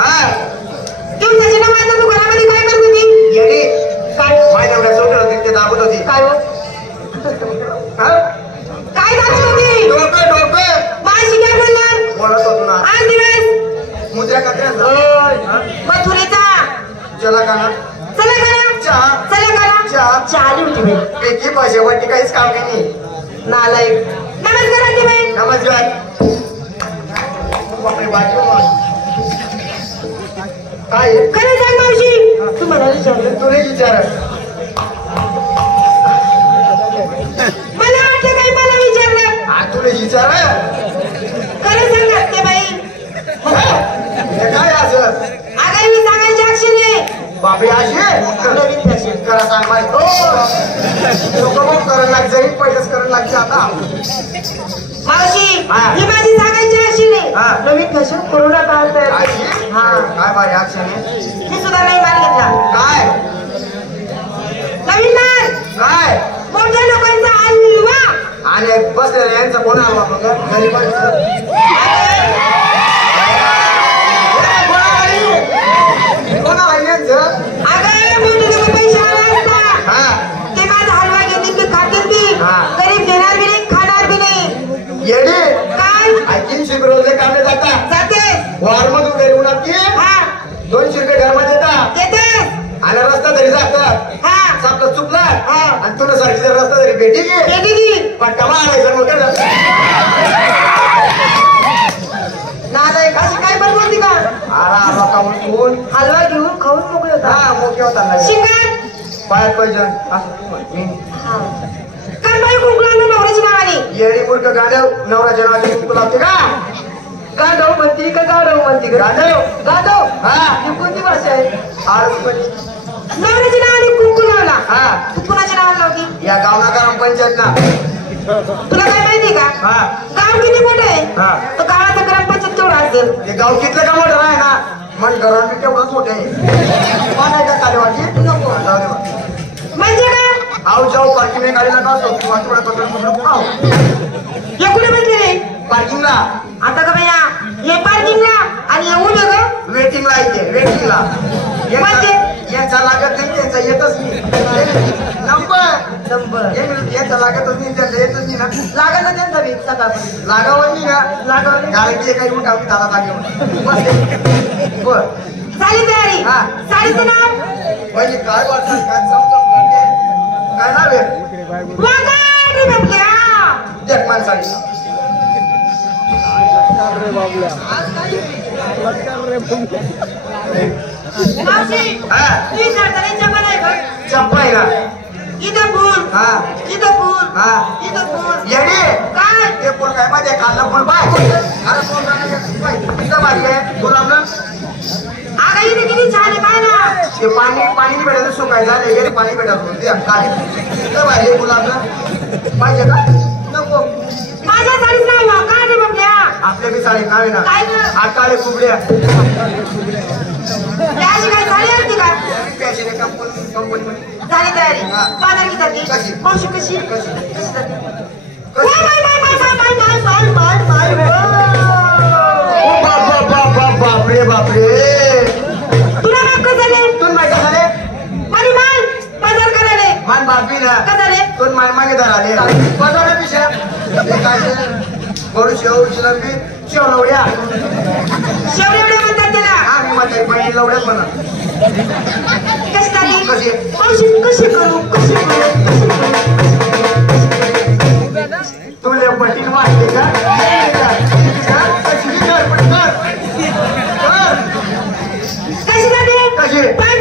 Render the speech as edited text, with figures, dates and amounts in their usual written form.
दिवसाची नमाज तू घरामध्ये काय करत होती? येडी काय माझ्या एवढ्या सोडलं होती ते दाबत होती. काय हो काय दाबत होती? डोकं डोकं माझी काय बोलणार बोलत होतो ना. आज दिवस मुद्रा का मथुरेचा चला का ना चला करा चहा चला करा चहा चहा आली होती बाई. एकी पैशावरती काहीच काम नाही. नालायक. नमस्कार आंटी बाई. नमस्कार. बापरे बाजू काय खरं सांग मावशी तू मला विचारलं तुला विचार मला वाटलं काही मला विचारलं तुला विचार खरं सांग आत्ते बाई काय असं अगं मी सांगायची अक्षर आहे बापरे असे करा सांग माहिती लोक मग करायला लाग जाईल पहिलेच करायला लागते आता. मावशी हा. ही माझी सांगायची अक्षर आहे हा. नवीन फॅशन कोरोना काळात तयार केली. अशी? हा काय भारी अक्षर आहे. मी सुद्धा नाही मान घेतला काय नवीन मान काय मोठ्या लोकांचा हलवा आणि बसलेलं यांचं कोण आला मग गरीबांचं कोणाला यांचं अगं मोठे लोक पैसे आला असता हा ते माझा हलवा घेतील मी खातील बी हा. गरीब घेणार बी नाही खाणार बी नाही येडे काय ऐकीन शिकवले कामे जातात जाते वारमधून घरी उन्हात की हा 200 रुपये घरमध्ये येतात येते आणि रस्ता तरी जातात हा आपलं चुकला हा. आणि तुला सारखी जर रस्ता तरी भेटी घे येते ती पटका मारायचं मग नालायक अशी काय पण बोलती का आरा कोण हलवा घेऊन खाऊन मोकळे होता हा मोके होता ना शिकार पायात पाहिजे काय बाई कुंकू नवऱ्याची नावाने येडी मूर्ख गाडव नवराच्या नावाची कुंकू लावते का गाढव म्हणती का गाढव म्हणती का गाडव गाढव हा ही कोणती भाषा आहे आळसपणी नवऱ्याच्या नावाने कुंकू लावला हा तू कुणाच्या नावाने लावती या गावना ग्रामपंचायत ना तुला काय माहिती का हा गाव किती मोठं आहे हा तर गावाचं ग्रामपंचायत तेवढं असेल हे गाव कितलं का मोठं आहे ना मग घरात मी तेवढंच मोठे आहे कोण आहे का कालेवाची नको जाऊ दे बा. म्हणजे का आऊ जाऊ पार्किंग गाडीला का असतो किंवा थोडा पत्र आऊ हे कुठे बसले रे पार्किंगला आता का भैया हे पार्किंगला आणि हे उभे ग वेटिंगला येते वेटिंगला म्हणजे? याचा लागत नाही त्यांचा येतच नाही नंबर याचा लागतच नाही त्यांचा येतच नाही ना लागत ना त्यांचा बी सकाळपर्यंत लागावर नाही ना लागावर कारण की काही उठावी त्याला लागेल बर झाली तयारी हा. साडीचं नाव म्हणजे काय वाटतं काय समजून करते काय नाव आहे वागाडी बघल्या जगमान साडी मावशी हा तुम्ही सरदारांच्या बनाय बघ चप्पा आहे ना इथं फुल हा इथं फुल हा इथं फुल येडे काय ते पोर काय माझ्या खाल्लं फुल बाय अरे पोर काय किती भारी आहे गुलाब ना अगं इथे किती छान आहे पाय ना ते पाणी भेटायचं सुकाय झालं येडे पाणी भेटत होते काय किती भारी आहे गुलाब ना पाहिजे का नको माझ्या साडीचं नाव वागाडी बघल्या आपल्या बी साडी नाव आहे ना काय गं? आकाळे फुगड्या त्याची काही साडी असते का पॅशन कंपनी झाली तयारी हा. बाजार की जाते कशी? मावशी कशी कशी? कशी जाते बापरे बापरे तुला मग कसं झाले तू माहिती झाले माझी माल बाजार करायला मान बापी ना कसं झाले दोन मान मागे धराले बजावण्या पिशा हे काय गोडू शेव जिलबी शेव लवड्या शेवटे एवढे म्हणतात त्याला हा मी म्हणते पहिली लवड्याच म्हणा कशी झाली कशी? मावशी कशी करू तुले पटीन वाटते का कशी कर कशी झाली कशी पाय